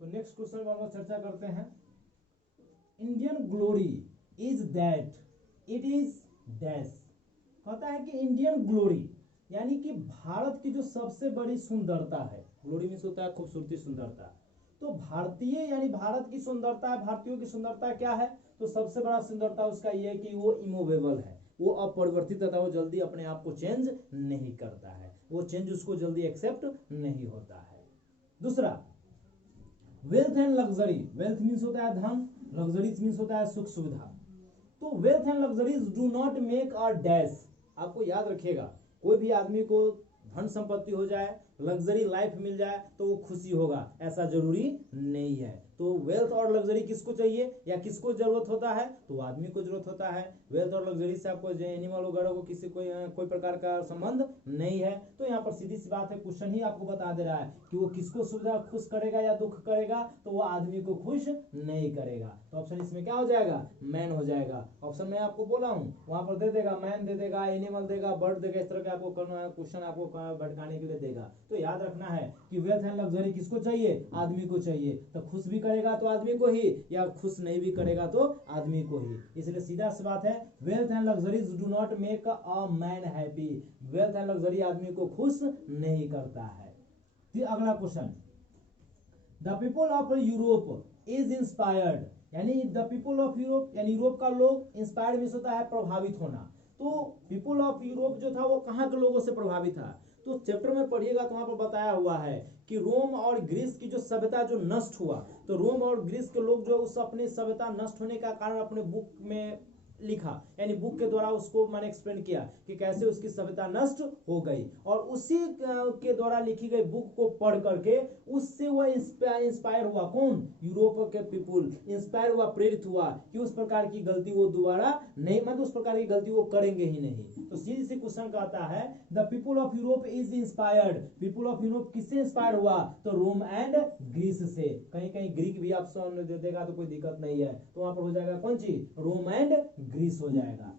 तो next question पर हम लोग चर्चा करते हैं। Indian glory is that it is dash. कहता है कि इंडियन ग्लोरी यानी कि भारत की जो सबसे बड़ी सुंदरता है, ग्लोरी मीन्स होता है खूबसूरती, सुंदरता। तो भारतीय यानी भारत की सुंदरता है, भारतीयों की सुंदरता क्या है? तो सबसे बड़ा सुंदरता उसका यह है कि वो इमूवेबल है, वो अपरिवर्तित तथा वो जल्दी अपने आप को चेंज नहीं करता है, वो चेंज उसको जल्दी एक्सेप्ट नहीं होता है। दूसरा, wealth and luxury. Wealth means होता है धन, लग्जरीज मीन्स होता है सुख सुविधा। तो wealth and luxuries do not make a dash. आपको याद रखिएगा, कोई भी आदमी को धन संपत्ति हो जाए, लग्जरी लाइफ मिल जाए तो वो खुशी होगा, ऐसा जरूरी नहीं है। तो वेल्थ और लग्जरी किसको चाहिए या किसको जरूरत होता है? तो आदमी को जरूरत होता है। वेल्थ और लग्जरी से आपको एनिमल वगैरह को किसी कोई प्रकार का संबंध नहीं है। तो यहाँ पर सीधी सी बात है, क्वेश्चन ही आपको बता दे रहा है कि वो किसको सुविधा खुश करेगा या दुख करेगा, तो वो आदमी को खुश नहीं करेगा। तो ऑप्शन इसमें क्या हो जाएगा? मैन हो जाएगा। ऑप्शन में आपको बोला हूँ, वहां पर दे देगा मैन, दे देगा एनिमल, देगा बर्ड, देगा, इस तरह के आपको क्वेश्चन आपको भटकाने के लिए देगा। तो याद रखना है कि वेल्थ एंड लग्जरी किसको चाहिए? आदमी को चाहिए। तो खुश भी करेगा तो आदमी को ही, या खुश नहीं भी करेगा तो आदमी को ही। इसलिए सीधा सी बात है, wealth and luxuries do not make a man happy. Wealth and luxury आदमी को खुश नहीं करता है। फिर अगला question, the people of Europe is inspired. यानी द पीपल ऑफ यूरोप यानी यूरोप का लोग, इंस्पायर्ड मीन्स होता है प्रभावित होना। तो पीपल ऑफ यूरोप जो था वो कहाँ के लोगों से प्रभावित था? तो चैप्टर में पढ़िएगा तो वहां पर बताया हुआ है कि रोम और ग्रीस की जो सभ्यता जो नष्ट हुआ, तो रोम और ग्रीस के लोग जो उस अपनी सभ्यता नष्ट होने का कारण अपने बुक में लिखा, यानी बुक के द्वारा उसको मैंने एक्सप्लेन किया कि कैसे उसकी सभ्यता नष्ट हो गई। और उसी के द्वारा लिखी गई बुक को पढ़ करके उससे वह इंस्पायर हुआ। कौन? यूरोप के पीपुल इंस्पायर हुआ, प्रेरित हुआ कि उस प्रकार की गलती वो दोबारा नहीं, मतलब उस प्रकार की गलती वो करेंगे ही नहीं। तो सीधी सी क्वेश्चन कहता है, the people of Europe is inspired. People of Europe किससे इंस्पायर हुआ? तो रोम एंड ग्रीस से। कहीं कहीं ग्रीक भी ऑप्शन दे देगा तो कोई दिक्कत नहीं है। तो वहां पर हो जाएगा कौन चीज? रोम एंड ग्रीस हो जाएगा।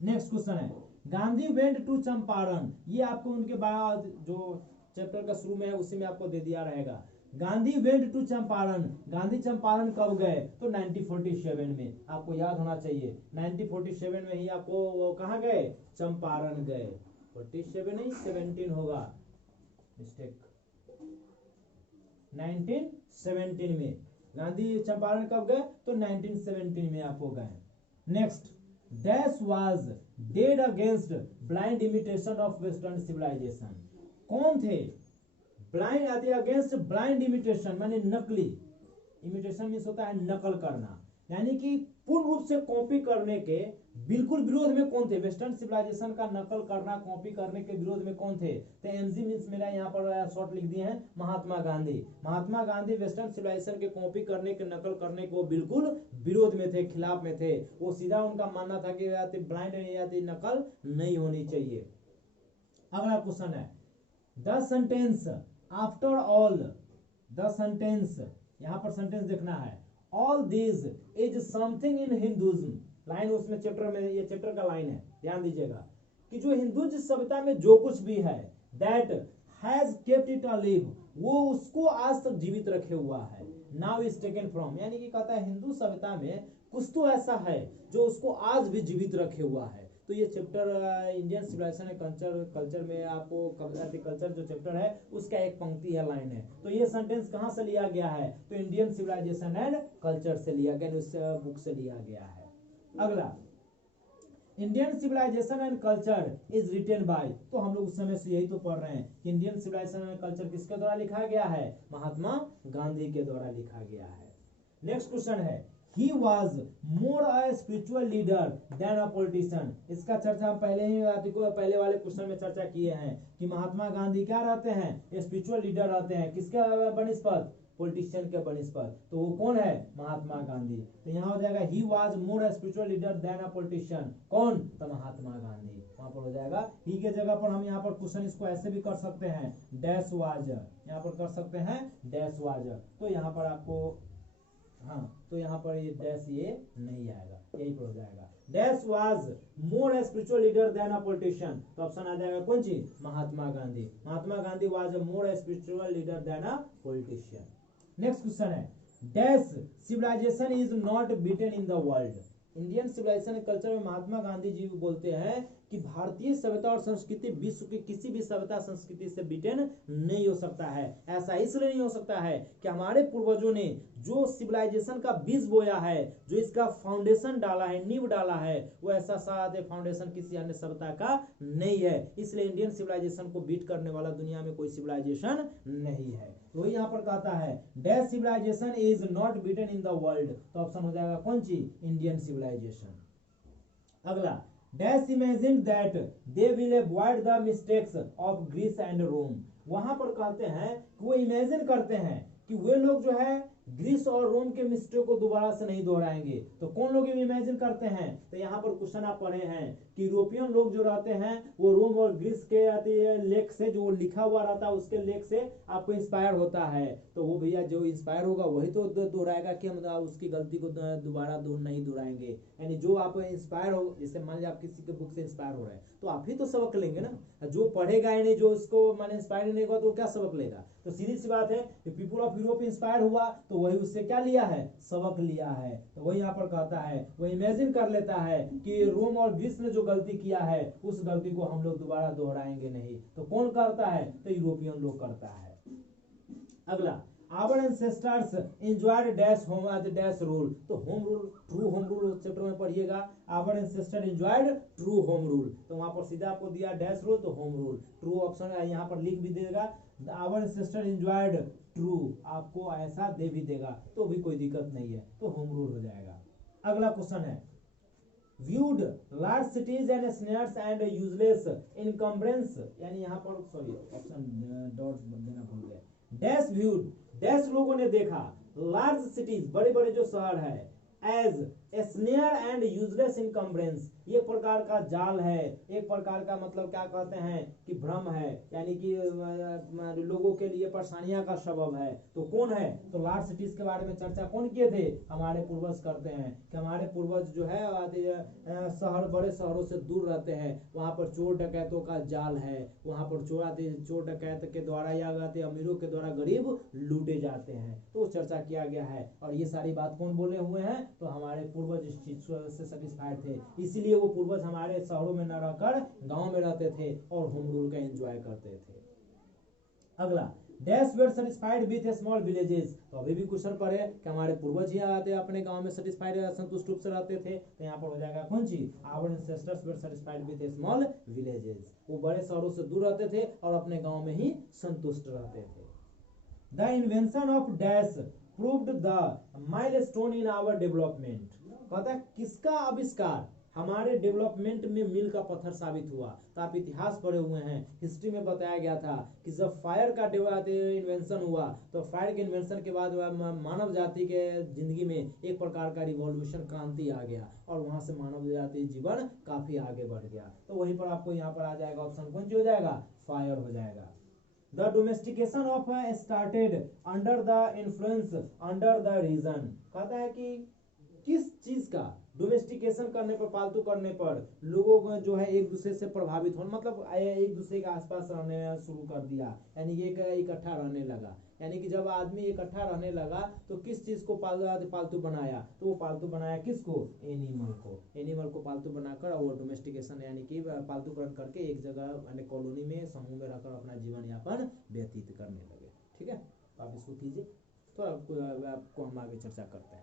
नेक्स्ट क्वेश्चन है, गांधी वेंट टू चंपारण। ये आपको उनके बाद जो चैप्टर का शुरू में है उसी में आपको दे दिया रहेगा। गांधी वेंट टू चंपारण, गांधी चंपारण कब गए? तो 1947 में। आपको याद होना चाहिए 1947 में ही आपको वो कहाँ गए? चंपारण गए। 47 नहीं 17 होगा, मिस्टेक। 1917 में गांधी चंपारण कब गए? तो 1917 में आपको गए। Next, dash was dead against blind imitation of western civilisation. कौन थे? ब्लाइंड अगेंस्ट ब्लाइंड इमिटेशन माने नकली। इमिटेशन मीन्स होता है नकल करना, यानी कि पूर्ण रूप से कॉपी करने के बिल्कुल विरोध में कौन थे? वेस्टर्न सिविलाइजेशन का नकल करना, कॉपी करने के विरोध में कौन थे? तो एमजी मीन्स मेरा यहाँ पर शॉर्ट लिख दिए हैं महात्मा गांधी। महात्मा गांधी वेस्टर्न सिविलाइजेशन के कॉपी करने के, नकल करने को बिल्कुल विरोध में थे, खिलाफ में थे। वो सीधा उनका मानना था कि ब्लाइंड या नकल नहीं होनी चाहिए। अगला क्वेश्चन है, the sentence after all. The sentence, यहां पर सेंटेंस देखना है, all this is something in Hinduism. Line उसमें चैप्टर में, ये चैप्टर का लाइन है, ध्यान दीजिएगा कि जो हिंदू सभ्यता में जो कुछ भी है, दैट हैज केप्ट इट अलिव, वो उसको आज तक जीवित रखे हुआ है। नाउ इज टेकन फ्रॉम, यानी कि कहता है हिंदू सभ्यता में कुछ तो ऐसा है जो उसको आज भी जीवित रखे हुआ है। तो ये chapter Indian civilisation and culture में आपको कल्चर जो चैप्टर है उसका एक पंक्ति है, लाइन है। तो ये सेंटेंस कहां से लिया गया है? तो इंडियन सिविलाइजेशन एंड कल्चर से लिया गया, उस बुक से लिया गया है। अगला, Indian civilisation and culture is written by. तो हम लोग उस समय से यही तो पढ़ रहे हैं कि इंडियन सिविलाइजेशन एंड कल्चर किसके द्वारा लिखा गया है? महात्मा गांधी के द्वारा लिखा गया है। नेक्स्ट क्वेश्चन है, he was more a spiritual leader than a politician। इसका चर्चा हम पहले वाले क्वेश्चन में चर्चा किए हैं कि महात्मा गांधी क्या रहते हैं? स्पिरिचुअल लीडर रहते हैं। किसके बनिस्पत? पॉलिटिशियन के बनिस्पत। तो वो कौन है? महात्मा गांधी। तो यहाँ हो जाएगा he was more a spiritual leader than a politician। कौन? तो महात्मा गांधी। वहां पर हो जाएगा ही के जगह पर हम यहाँ पर क्वेश्चन इसको ऐसे भी कर सकते हैं, डैश वाज, यहाँ पर कर सकते हैं डैश वाज। तो यहाँ पर आपको, हाँ, तो यहाँ पर ये डैश ये नहीं आएगा, यही पर हो जाएगा dash was more spiritual leader than a politician. तो ऑप्शन आ जाएगा कौन सी? Mahatma Gandhi. Mahatma Gandhi was more spiritual leader than a politician. Next question है, dash civilization is not beaten in the world. Indian civilization culture में महात्मा गांधी जी बोलते हैं कि भारतीय सभ्यता और संस्कृति विश्व की किसी भी सभ्यता संस्कृति से बीटन नहीं हो सकता है। ऐसा इसलिए नहीं हो सकता है कि हमारे पूर्वजों ने जो सिविलाइजेशन का बीज बोया है, जो इसका फाउंडेशन डाला है, नींव डाला है, वो ऐसा सादे फाउंडेशन किसी अन्य सभ्यता का नहीं है। इसलिए इंडियन सिविलाइजेशन को बीट करने वाला दुनिया में कोई सिविलाइजेशन नहीं है। तो यहाँ पर कहता है dash civilization is not beaten in the world, तो ऑप्शन हो जाएगा कौन सी, इंडियन सिविलाइजेशन। अगला, dash imagine that they will avoid the mistakes of Greece and Rome. वहां पर कहते हैं कि वो इमेजिन करते हैं कि वे लोग जो है ग्रीस और रोम के मिस्टेक को दोबारा से नहीं दोहराएंगे। तो कौन लोग इमेजिन करते हैं, तो यहाँ पर क्वेश्चन आप पढ़े हैं कि यूरोपियन लोग जो रहते हैं वो रोम और ग्रीस के लेख से, जो लिखा हुआ रहता है उसके लेख से आपको इंस्पायर होता है। तो वो भैया जो इंस्पायर होगा वही तो दोहराएगा कि हम उसकी गलती को दोबारा नहीं दोहराएंगे। यानी जो आप इंस्पायर हो, जैसे मान लीजिए आप किसी के बुक से इंस्पायर हो रहे हैं तो आप ही तो सबक लेंगे ना, जो पढ़ेगा ही नहीं, जो उसको माने इंस्पायर नहीं होगा तो क्या सबक लेगा। तो सीधी सी बात है, पीपल ऑफ यूरोप इंस्पायर हुआ तो वही उससे क्या लिया है, सबक लिया है। तो वही यहाँ पर कहता है वो इमेजिन कर लेता है कि रोम और ग्रीस ने जो गलती किया है उस गलती को हम लोग दोबारा दोहराएंगे नहीं। तो कौन करता है, तो यूरोपियन लोग करता है। अगला, our ancestors enjoyed dash home at dash rule। तो home rule, true home rule chapter में पढ़िएगा। our ancestors enjoyed true home rule, तो वहां पर सीधा आपको दिया डैश रूल तो होम रूल, ट्रू ऑप्शन यहाँ पर लिख भी देगा। our ancestors enjoyed ट्रू, आपको ऐसा दे भी देगा तो भी कोई दिक्कत नहीं है, तो होम रूल हो जाएगा। अगला क्वेश्चन है, viewed large cities and snares and useless encumbrance, यानी यहाँ पर सॉरी ऑप्शन डॉट देना भूल गए। डैश व्यूड, डैश लोगों ने देखा, लार्ज सिटीज बड़े बड़े जो शहर है, एज स्नेयर एंड यूजलेस इनकम्ब्रेंस, ये प्रकार का जाल है, एक प्रकार का मतलब क्या कहते हैं कि भ्रम है, यानी कि लोगों के लिए परेशानियां का सबब है। तो कौन है, तो लार्ज सिटीज के बारे में चर्चा कौन किए थे, हमारे पूर्वज करते हैं कि हमारे पूर्वज जो है शहर, बड़े शहरों से दूर रहते हैं, वहां पर चोर डकैतों का जाल है, वहां पर चोर डकैत के द्वारा या अमीरों के द्वारा गरीब लूटे जाते हैं। तो चर्चा किया गया है और ये सारी बात कौन बोले हुए हैं, तो हमारे पूर्वज इस चीज से सेटिस्फाइड थे, इसीलिए वो पूर्वज हमारे शहरों में न रहकर गांव में रहते थे और होम रूल का एंजॉय करते थे। अगला, dash were satisfied with small villages, तो अभी भी क्वेश्चन पर है कि हमारे पूर्वज ही आते अपने गांव में सेटिस्फाइड संतुष्ट रूप से रहते थे। तो यहाँ पर हो जाएगा कौन सी, our ancestors were satisfied with small villages, वो बड़े शहरों से दूर रहते थे और अपने गांव में ही संतुष्ट रहते थे। The invention of dash proved the milestone in our development, कहता है किसका आविष्कार हमारे डेवलपमेंट में मील का पत्थर साबित हुआ। तो आप इतिहास पढ़े हुए हैं, हिस्ट्री में बताया गया था कि जब फायर का इन्वेंशन हुआ तो फायर के इन्वेंशन के बाद मानव जाति के जिंदगी में एक प्रकार का रिवॉल्यूशन, क्रांति आ गया और वहां से मानव जाति जीवन काफी आगे बढ़ गया। तो वहीं पर आपको यहाँ पर आ जाएगा ऑप्शन कौन सी हो जाएगा, फायर हो जाएगा। The domestication of started under the influence under the reason, कहता है कि किस चीज का डोमेस्टिकेशन करने पर, पालतू करने पर लोगों को जो है एक दूसरे से प्रभावित होने, मतलब एक दूसरे के आसपास रहने शुरू कर दिया, यानी ये इकट्ठा रहने लगा। यानी कि जब आदमी इकट्ठा रहने लगा तो किस चीज को पालतू बनाया, तो वो पालतू बनाया किसको, एनिमल को। एनिमल को पालतू बनाकर वो डोमेस्टिकेशन यानी कि पालतूकरण करके एक जगह यानी कॉलोनी में, समूह में रहकर अपना जीवन यापन व्यतीत करने लगे। ठीक है, आप इसको कीजिए तो आपको हम आगे चर्चा करते हैं।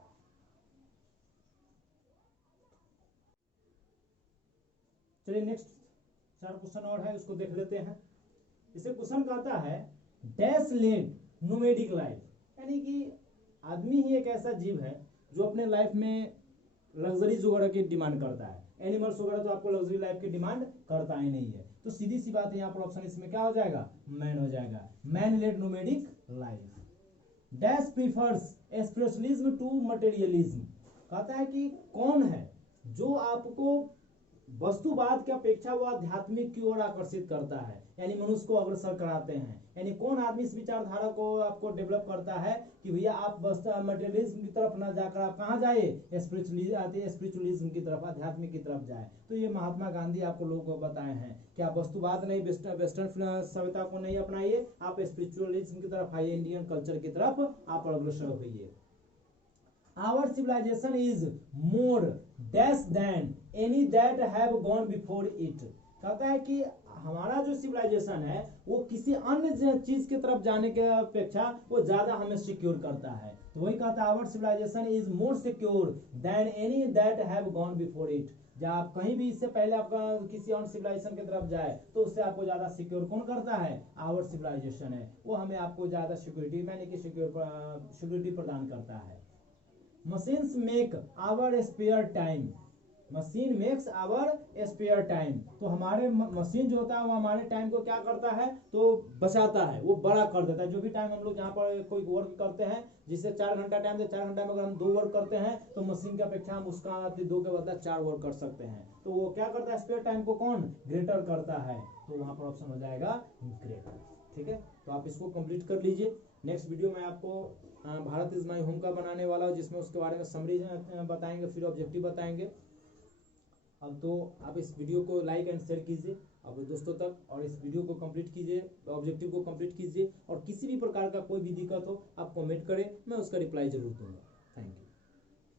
चलिए नेक्स्ट 4 क्वेश्चन और है, उसको देख लेते हैं। इसे क्वेश्चन कहता है डैश लेड नोमैडिक लाइफ, यानी कि आदमी ही एक ऐसा जीव है जो अपने लाइफ में लग्जरीज वगैरह की डिमांड करता है। एनिमल्स वगैरह तो आपको लग्जरी लाइफ की डिमांड करता ही नहीं है। तो सीधी सी बात है, यहाँ पर ऑप्शन इसमें क्या हो जाएगा, मैन हो जाएगा। Man led nomadic life. Dash prefers spiritualism to materialism, कहता है कि कौन है जो आपको वस्तुवाद की अपेक्षा वो आध्यात्मिक की ओर आकर्षित करता है, यानी मनुष्य को अग्रसर कराते हैं। यानी कौन आदमी इस विचारधारा को आपको डेवलप करता है कि भैया आप बस मटेरियलिज्म की तरफ ना जाकर आप कहाँ जाए, स्पिरिचुअलिज्म की तरफ, आध्यात्मिक की तरफ जाए। तो ये महात्मा गांधी आपको लोगों को बताए हैं कि आप वस्तुवाद नहीं, वेस्टर्न सभ्यता को नहीं अपनाइए, आप स्पिरिचुअलिज्म की तरफ आइए, इंडियन कल्चर की तरफ आप अग्रसर होइए। Our civilization is more dash than any that have gone before it। कहता है कि हमारा जो सिविलाइजेशन है वो किसी अन्य चीज की तरफ जाने के अपेक्षा वो ज्यादा हमें सिक्योर करता है। तो वही कहता है our civilisation is more secure than any that have gone before it. जब आप कहीं भी इससे पहले आपका किसी और सिविलाइजेशन की तरफ जाए तो उससे आपको ज्यादा सिक्योर कौन करता है, आवर सिविलाइजेशन है, वो हमें आपको ज्यादा सिक्योरिटी यानी कि सिक्योरिटी प्रदान करता है। Machines make our spare time, machine makes our spare time. तो हमारे मशीन जो होता है वो हमारे टाइम को क्या करता है, तो बचाता है, वो बड़ा कर देता है। जो भी टाइम हम लोग यहाँ पर कोई वर्क करते हैं जिससे 4 घंटा टाइम दे, 4 घंटा में अगर हम 2 वर्क करते हैं तो मशीन की अपेक्षा हम उसका 2 के बदला 4 वर्क कर सकते हैं। तो वो क्या करता है, स्पेयर टाइम को कौन ग्रेटर करता है। तो वहां पर ऑप्शन हो जाएगा ग्रेटर। ठीक है, तो आप इसको कंप्लीट कर लीजिए। नेक्स्ट वीडियो में आपको भारत इज माई होम का बनाने वाला हूँ, जिसमें उसके बारे में समरी बताएंगे, फिर ऑब्जेक्टिव बताएंगे। अब तो आप इस वीडियो को लाइक एंड शेयर कीजिए अपने दोस्तों तक, और इस वीडियो को कंप्लीट कीजिए, ऑब्जेक्टिव को कंप्लीट कीजिए। और किसी भी प्रकार का कोई भी दिक्कत हो आप कमेंट करें, मैं उसका रिप्लाई जरूर दूंगा।